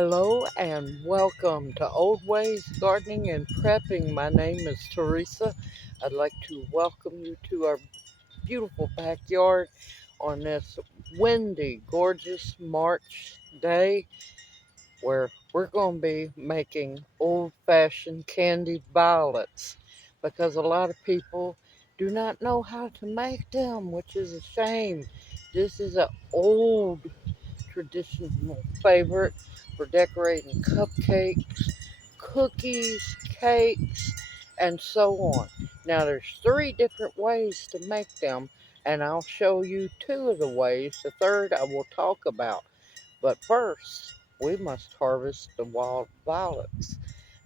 Hello and welcome to Old Ways Gardening and Prepping. My name is Teresa. I'd like to welcome you to our beautiful backyard on this windy, gorgeous March day where we're going to be making old-fashioned candied violets because a lot of people do not know how to make them, which is a shame. This is an old traditional favorite for decorating cupcakes, cookies, cakes, and so on. Now there's 3 different ways to make them, and I'll show you 2 of the ways. The third I will talk about. But first, we must harvest the wild violets.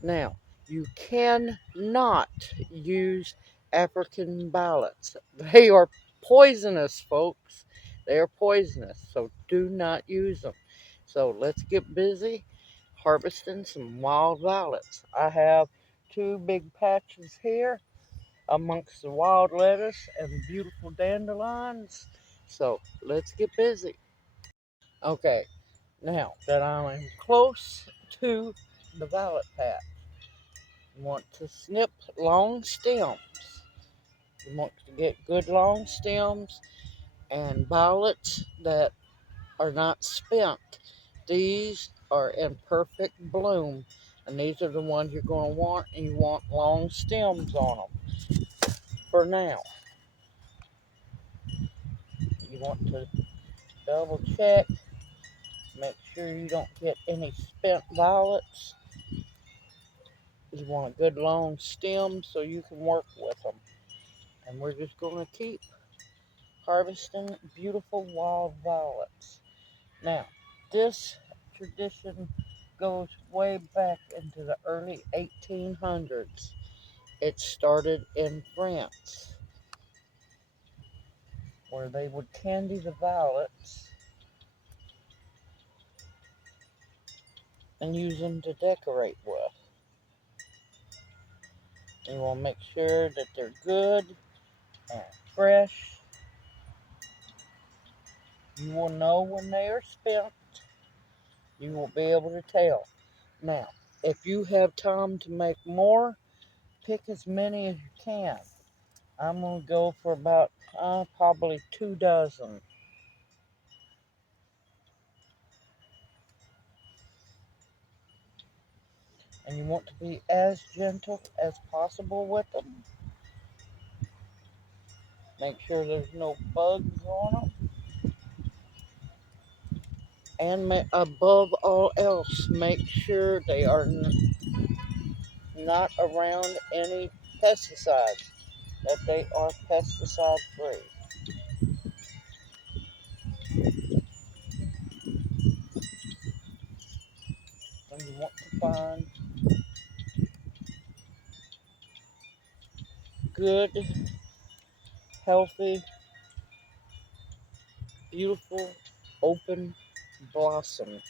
Now, you cannot use African violets. They are poisonous, folks. They are poisonous, so do not use them. So let's get busy harvesting some wild violets. I have 2 big patches here amongst the wild lettuce and beautiful dandelions. So let's get busy. Okay, now that I'm close to the violet patch, you want to snip long stems. You want to get good long stems and violets that are not spent. These are in perfect bloom, and these are the ones you're going to want, and you want long stems on them. For now, you want to double check, make sure you don't get any spent violets. You want a good long stem so you can work with them. And we're just going to keep harvesting beautiful wild violets. Now, this tradition goes way back into the early 1800s. It started in France, where they would candy the violets and use them to decorate with. You want to make sure that they're good and fresh. You will know when they are spent. You will be able to tell. Now, if you have time to make more, pick as many as you can. I'm going to go for about probably 2 dozen. And you want to be as gentle as possible with them. Make sure there's no bugs on them. And above all else, make sure they are not around any pesticides, that they are pesticide free. And you want to find good, healthy, beautiful, open blossoms.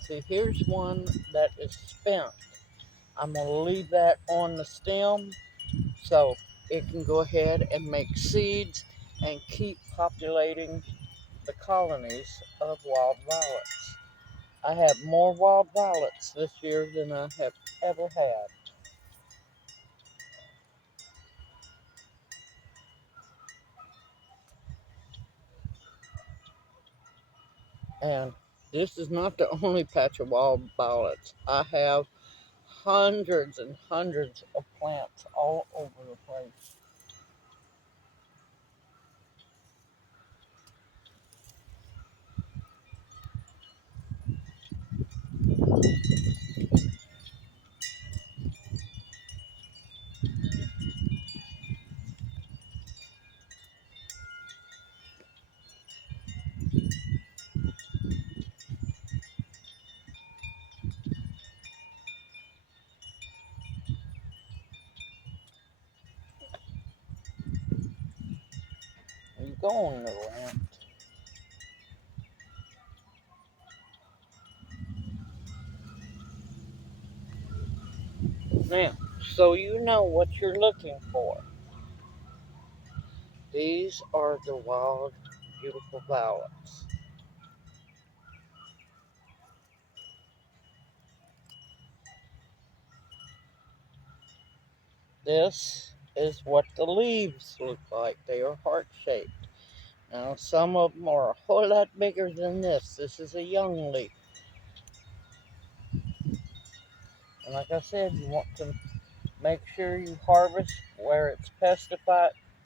See, here's one that is spent. I'm going to leave that on the stem so it can go ahead and make seeds and keep populating the colonies of wild violets. I have more wild violets this year than I have ever had. And this is not the only patch of wild violets. I have hundreds and hundreds of plants all over the place. You go on the rant. Now, so you know what you're looking for. These are the wild, beautiful violets. This is what the leaves look like. They are heart-shaped. Now, some of them are a whole lot bigger than this. This is a young leaf. And like I said, you want to make sure you harvest where it's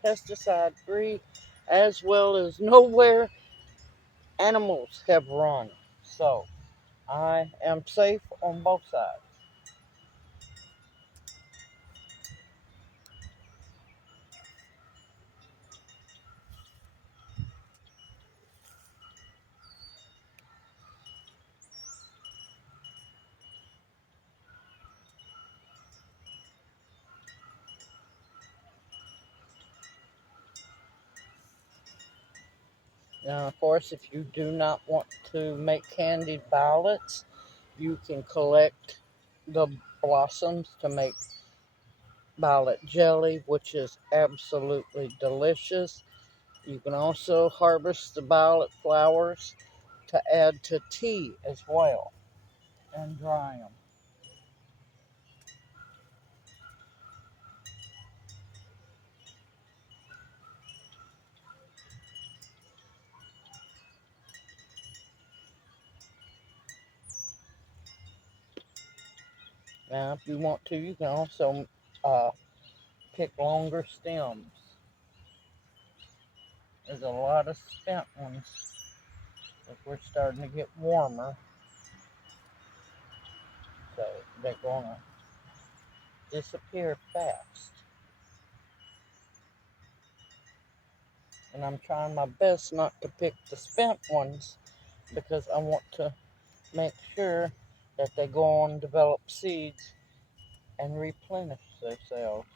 pesticide free, as well as nowhere animals have run. So I am safe on both sides. Now, of course, if you do not want to make candied violets, you can collect the blossoms to make violet jelly, which is absolutely delicious. You can also harvest the violet flowers to add to tea as well and dry them. Now, if you want to, you can also uh, pick longer stems. There's a lot of spent ones as we're starting to get warmer, so they're going to disappear fast. And I'm trying my best not to pick the spent ones because I want to make sure that they go on and develop seeds and replenish themselves.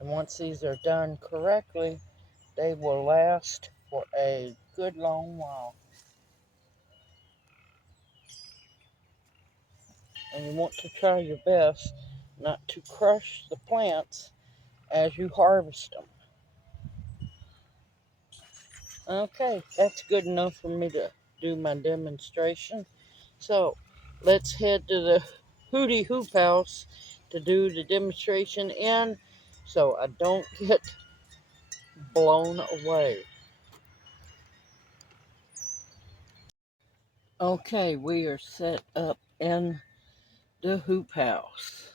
And once these are done correctly, they will last for a good long while. And you want to try your best not to crush the plants as you harvest them. Okay, that's good enough for me to do my demonstration. So let's head to the Hootie Hoop House to do the demonstration in so I don't get blown away. Okay, we are set up in the hoop house.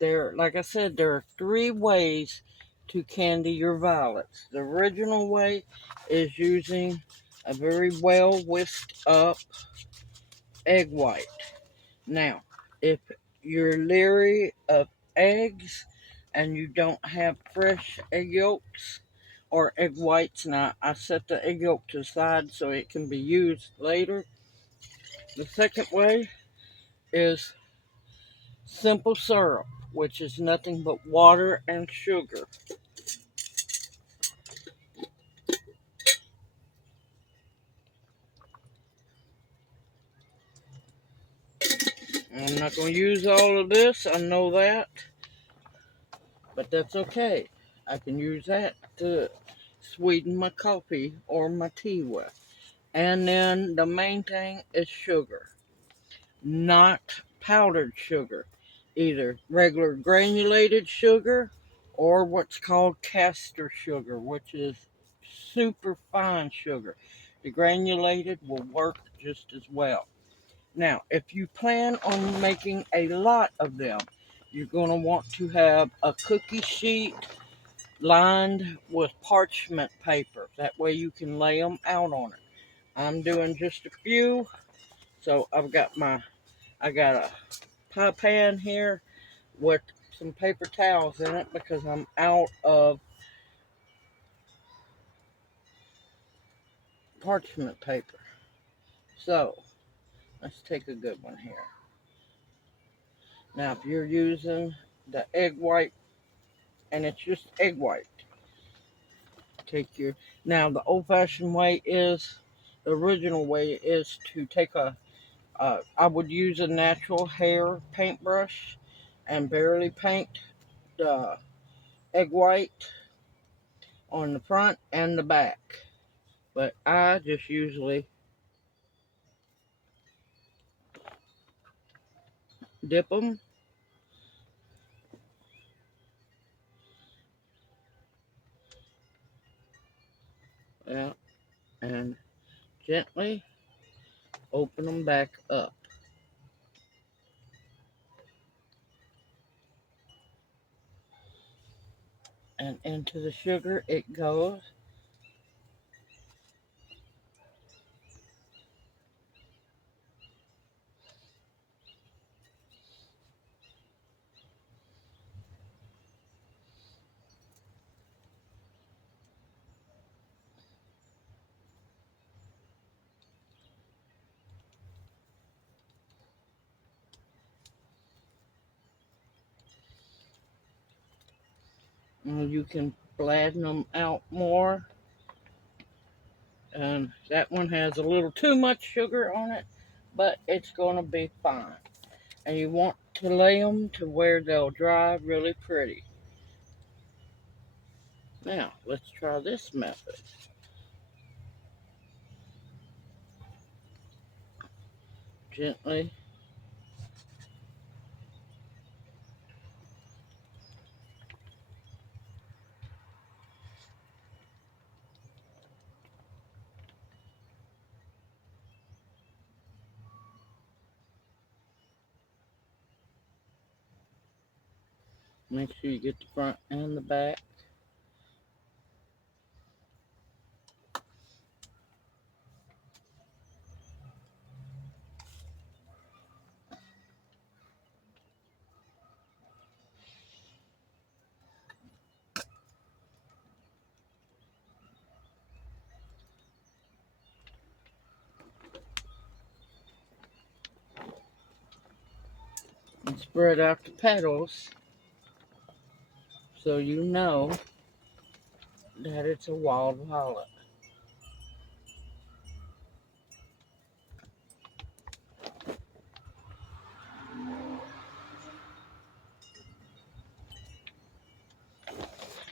Like I said, there are 3 ways to candy your violets. The original way is using a very well whisked up egg white. Now, if you're leery of eggs and you don't have fresh egg yolks or egg whites, now I set the egg yolk to the side so it can be used later. The second way is simple syrup, which is nothing but water and sugar. I'm not going to use all of this, I know that, but that's okay. I can use that to sweeten my coffee or my tea with. And then the main thing is sugar, not powdered sugar, either regular granulated sugar or what's called castor sugar, which is super fine sugar. The granulated will work just as well. Now, if you plan on making a lot of them, you're going to want to have a cookie sheet lined with parchment paper. That way you can lay them out on it. I'm doing just a few, so I got a pie pan here with some paper towels in it because I'm out of parchment paper. So, let's take a good one here. Now, if you're using the egg white and it's just egg white. Take your Now the old-fashioned way is the original way is to take I would use a natural hair paintbrush and barely paint the egg white on the front and the back. But I just usually dip them out and gently open them back up. And into the sugar it goes. And you can flatten them out more. And that one has a little too much sugar on it, but it's going to be fine. And you want to lay them to where they'll dry really pretty. Now, let's try this method. Gently make sure you get the front and the back. And spread out the petals so you know that it's a wild violet.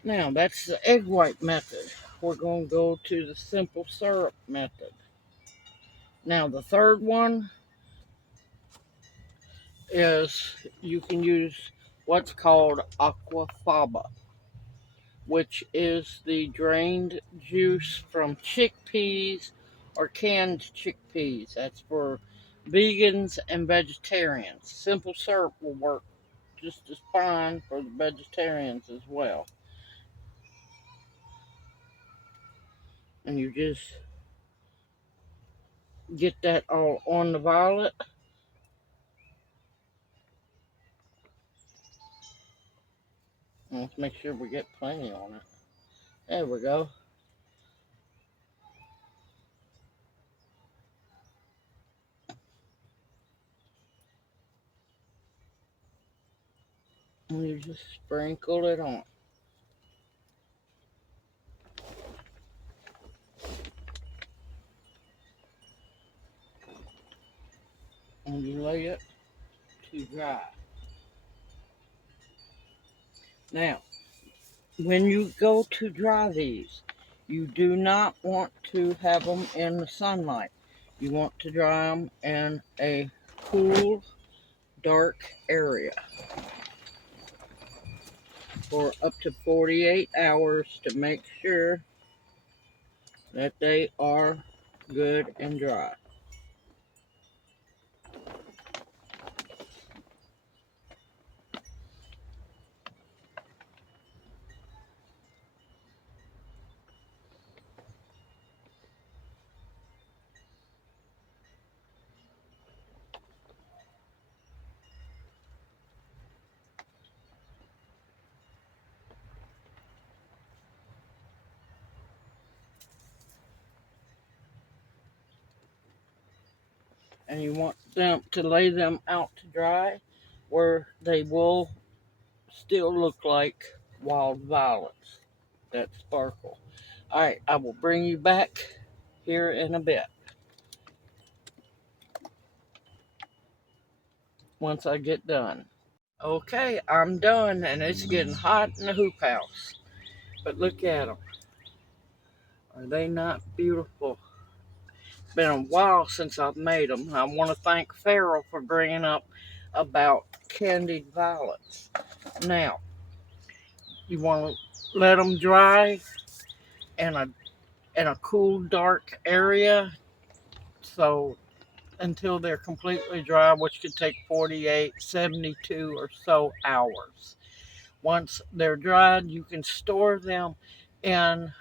Now, that's the egg white method. We're going to go to the simple syrup method. Now, the third one is you can use what's called aquafaba, which is the drained juice from chickpeas or canned chickpeas. That's for vegans and vegetarians. Simple syrup will work just as fine for the vegetarians as well. And you just get that all on the violet. Let's make sure we get plenty on it. There we go. And you just sprinkle it on. And you lay it to dry. Now, when you go to dry these, you do not want to have them in the sunlight. You want to dry them in a cool, dark area for up to 48 hours to make sure that they are good and dry. And you want them to lay them out to dry where they will still look like wild violets that sparkle. All right, I will bring you back here in a bit once I get done. Okay, I'm done, and it's getting hot in the hoop house. But look at them. Are they not beautiful? It's been a while since I've made them. I want to thank Farrell for bringing up about candied violets. Now, you want to let them dry in a cool, dark area, so until they're completely dry, which could take 48, 72 or so hours. Once they're dried, you can store them in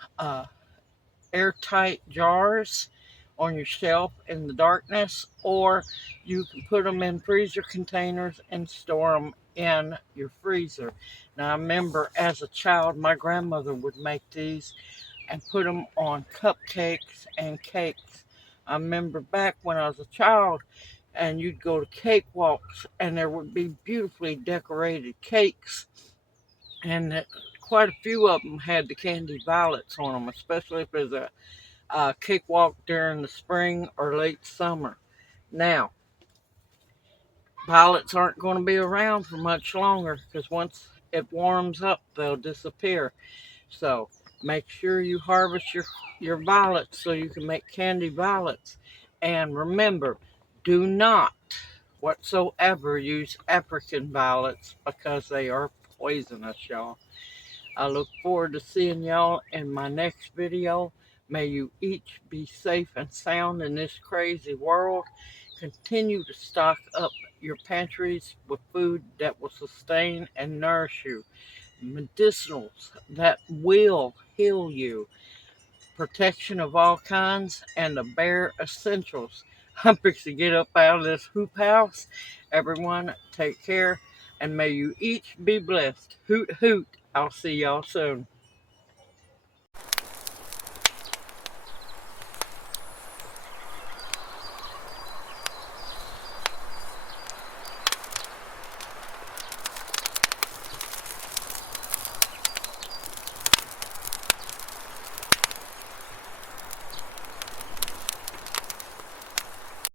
airtight jars on your shelf in the darkness, or you can put them in freezer containers and store them in your freezer. Now, I remember as a child, my grandmother would make these and put them on cupcakes and cakes. I remember back when I was a child, and you'd go to cakewalks, and there would be beautifully decorated cakes, and quite a few of them had the candied violets on them, especially if there's a cakewalk during the spring or late summer. Now, violets aren't going to be around for much longer because once it warms up, they'll disappear. So make sure you harvest your violets so you can make candy violets. And remember, do not whatsoever use African violets because they are poisonous, y'all. I look forward to seeing y'all in my next video. May you each be safe and sound in this crazy world. Continue to stock up your pantries with food that will sustain and nourish you. Medicinals that will heal you. Protection of all kinds, and the bare essentials. I'm fixing to get up out of this hoop house. Everyone, take care, and may you each be blessed. Hoot, hoot. I'll see y'all soon.